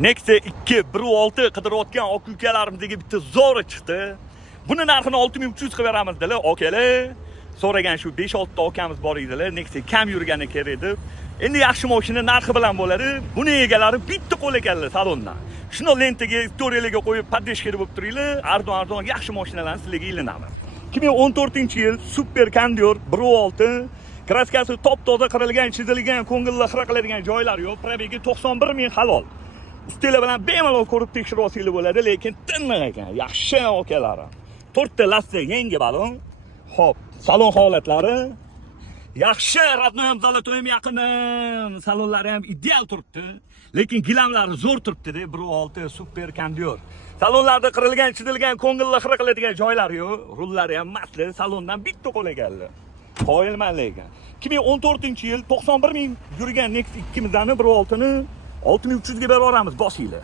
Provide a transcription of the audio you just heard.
Nexia 2 1.6 qidirayotgan aka ukalarimizga bitta zo'ri chiqdi. Buni narxini 6300 qilib beramiz dedilar, akalar. So'ragan shu 5-6 ta akamiz bor edilar, Nexia kam yurgani kerak deb. Endi yaxshi mashina narxi bilan bo'ladi. Buni egalari bitta qo'l ekanlar salondan. Shuni lentaga, istoriyalarga qo'yib podeshka bo'lib turinglar. Arzon yaxshi mashinalarni sizlarga ilinamiz. 2014-yil super Kandiyor 1.6 kraskasi top-toza qirilgan, chizilgan, ko'ngilli xira qiladigan joylari yo'q. Probegi 91 000 halol. Ustilar bilan bemalol ko'rib tekshirib olsangiz bo'ladi, lekin tinmay ekan. Yaxshi okalarim. 4 ta lastik yangi balon. Xo'p, salon holatlari yaxshi, radnoy zalotoyim yaqinim. Salonlari ham ideal turibdi, lekin gilamlari zo'r turibdi-da, 1.6 super Kandiyor. Salonlarda qirilgan, chizilgan, ko'ngilli xira qiladigan joylari yo'q. Rullari ham matli, salondan bitta qo'l ekanlar. Qoyilman lekin. 2014-yil 91 000 yurgan Nexia 2 mizani 1.6 ni 6300 ga beraveramiz, bosinglar.